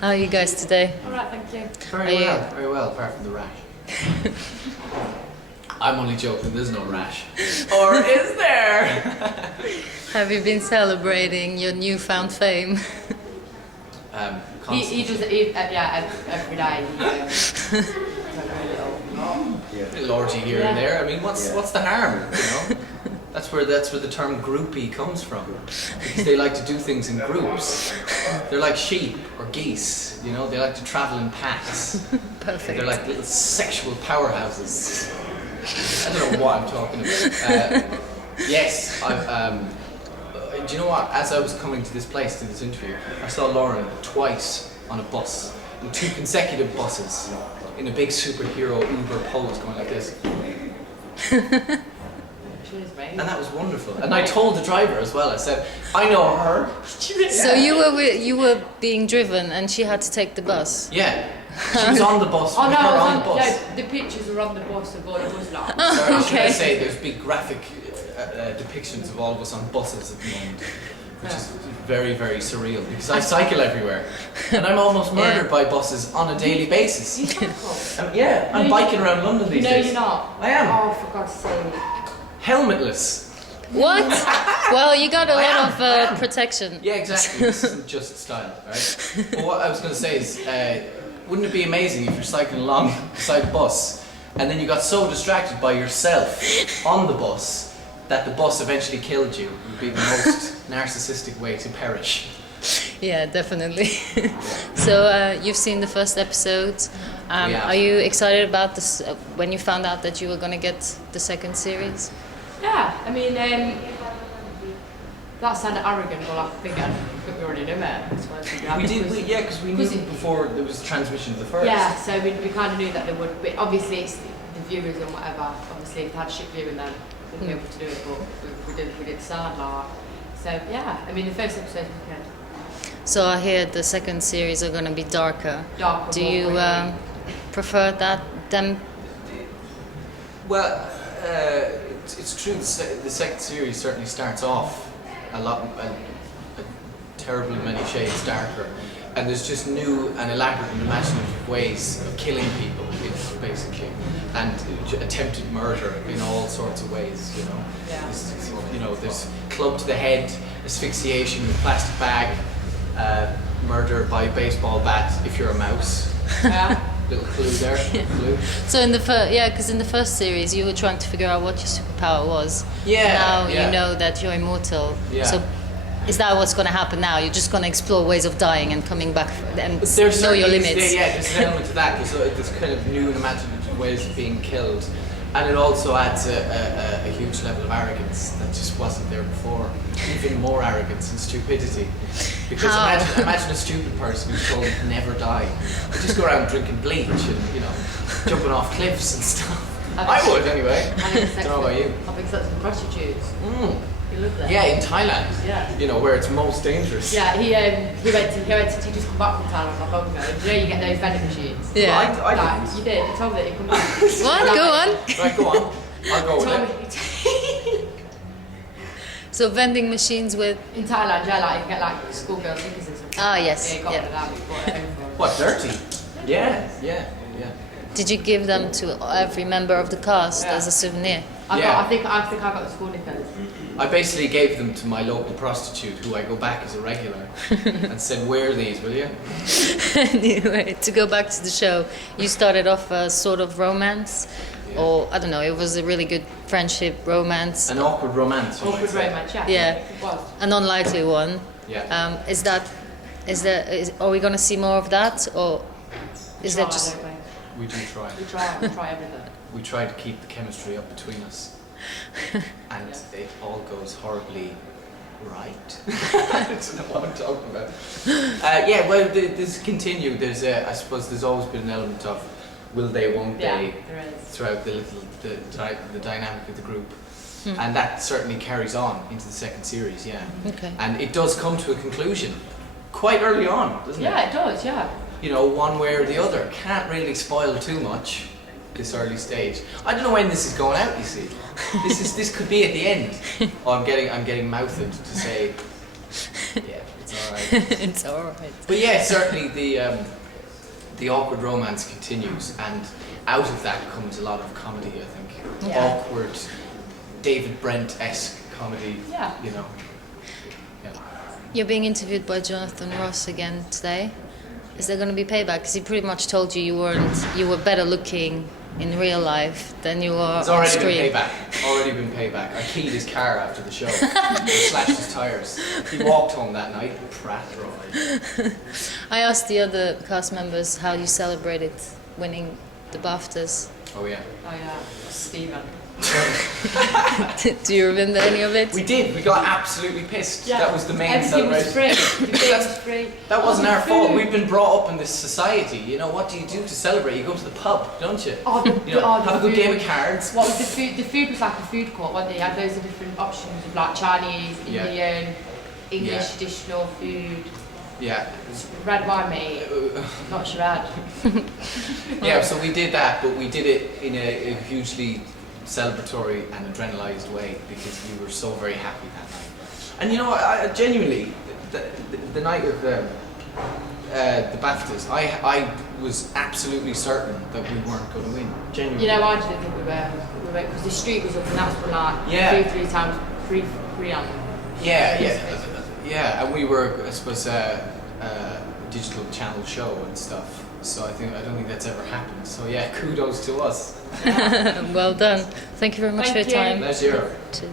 How are you guys today? All right, thank you. Very well, apart from the rash. I'm only joking, there's no rash. Or is there? Have you been celebrating your newfound fame? He does it every day. A little orgy here and there. I mean, what's the harm? You know, that's where the term groupie comes from. Because they like to do things in groups. They're like sheep or geese. You know, they like to travel in packs. Perfect. They're like little sexual powerhouses. I don't know what I'm talking about. Yes, do you know what? As I was coming to this place, to this interview, I saw Lauren twice on a bus, in 2 consecutive buses, in a big superhero Uber pose going like this. And that was wonderful. And I told the driver as well, I said, I know her. So you were being driven and she had to take the bus? Yeah. She was on the bus. Oh no, on the bus. No, the pictures were on the bus of all of us lot. Sorry, should I say there's big graphic depictions of all of us on buses at the moment, which is very, very surreal because I cycle everywhere and I'm almost murdered by buses on a daily basis. You cycle? Yeah, I'm biking around London these days. No, you're not. I am. Oh, for God's sake. Helmetless. What? Well, you got a lot of protection. Yeah, exactly. This isn't just style, right? But what I was going to say is, wouldn't it be amazing if you're cycling along beside a bus and then you got so distracted by yourself on the bus that the bus eventually killed you? It would be the most narcissistic way to perish. Yeah, definitely. So you've seen the first episode. Are you excited about this when you found out that you were going to get the second series? Yeah, I mean, that sounded arrogant, but I think we already knew it. We did, because we knew before there was transmission of the first. Yeah, so we kind of knew that there would be. Obviously, it's the viewers and whatever. Obviously, if they had shit viewing, then we'd be able to do it. But we did sound like. So yeah, I mean, the first episode was good. So I hear the second series are going to be darker. Darker. Do you prefer them? Well, it's true. The second series certainly starts off a terribly many shades darker, and there's just new and elaborate and imaginative ways of killing people, basically, and attempted murder in all sorts of ways. You know, there's club to the head, asphyxiation with plastic bag, murder by baseball bat if you're a mouse. Yeah. Little clue there. Clue. So in the because in the first series you were trying to figure out what your superpower was. Yeah. Now you know that you're immortal. Yeah. So is that what's going to happen now? You're just going to explore ways of dying and coming back and know your limits. There's an element to that. There's kind of new and imaginative ways of being killed, and it also adds a huge level of arrogance that just wasn't there before. Even more arrogance and stupidity. Because imagine a stupid person who's told to never die. They just go around drinking bleach and jumping off cliffs and stuff. I would anyway. I don't know about you. Having sex with prostitutes. You live there. Yeah, in Thailand. Yeah. Where it's most dangerous. Yeah, he just come back from Thailand not long ago. You get those vending machines. Yeah. Well, I didn't. You did. You told me that you come back. What? Go on. Right, go on. I'll go with it. So vending machines with. In Thailand, you can get schoolgirl tickets and stuff. Ah, yes. Yeah, you got one of them. You bought it home for. What, dirty? Yeah. Did you give them to every member of the cast as a souvenir? I think I got the school knickers. I basically gave them to my local prostitute, who I go back as a regular, and said, "Wear these, will you?" Anyway, to go back to the show, you started off a sort of romance, or I don't know, it was a really good friendship romance. An awkward romance. Awkward romance, yeah. Yeah. It was. An unlikely one. Yeah. Are we going to see more of that, or is that just? We do try. We try everything. We try to keep the chemistry up between us, and it all goes horribly right. I don't know what I'm talking about. Well, this continued. I suppose there's always been an element of will they, won't they, there is. throughout the dynamic of the group, and that certainly carries on into the second series. Yeah. Okay. And it does come to a conclusion quite early on, doesn't it? Yeah, it does. Yeah. One way or the other. Can't really spoil too much this early stage. I don't know when this is going out, you see. This could be at the end. Oh, I'm getting mouthed to say, yeah, it's alright. It's all right. But yeah, certainly the awkward romance continues, and out of that comes a lot of comedy, I think. Yeah. Awkward, David Brent-esque comedy. Yeah. You know. Yeah. You're being interviewed by Jonathan Ross again today. Is there going to be payback? Because he pretty much told you you were better looking in real life than you are It's on already screen. been payback. Already been payback. I keyed his car after the show. He slashed his tyres. He walked home that night. Prat roy. I asked the other cast members how you celebrated winning the BAFTAs. Oh yeah. Oh yeah, Stephen. Do you remember any of it? We did. We got absolutely pissed. Yeah. That was the main Everything was celebration. free. The beer was free. That wasn't Oh, the our fault. food. We've been brought up in this society. You know, what do you do to celebrate? You go to the pub, don't you? Oh, You know, the have a good food. game of cards. What was the food? The food was like a food court, wasn't it? You had loads of different options of like Chinese, Yeah. Indian, English Yeah. traditional food. Yeah. Red wine, mate. Not charade. Yeah, so we did that, but we did it in a hugely celebratory and adrenalized way because we were so very happy that night. And you know, I genuinely, the night of the BAFTAs, I was absolutely certain that we weren't going to win. Genuinely. You know, I didn't think we were, because the street was up and that's when like Yeah. three times free on. Yeah, and we were, I suppose, a digital channel show and stuff. So I don't think that's ever happened. So yeah, kudos to us. Well done. Thank you very much Thank for your you. time. Pleasure. Cheers.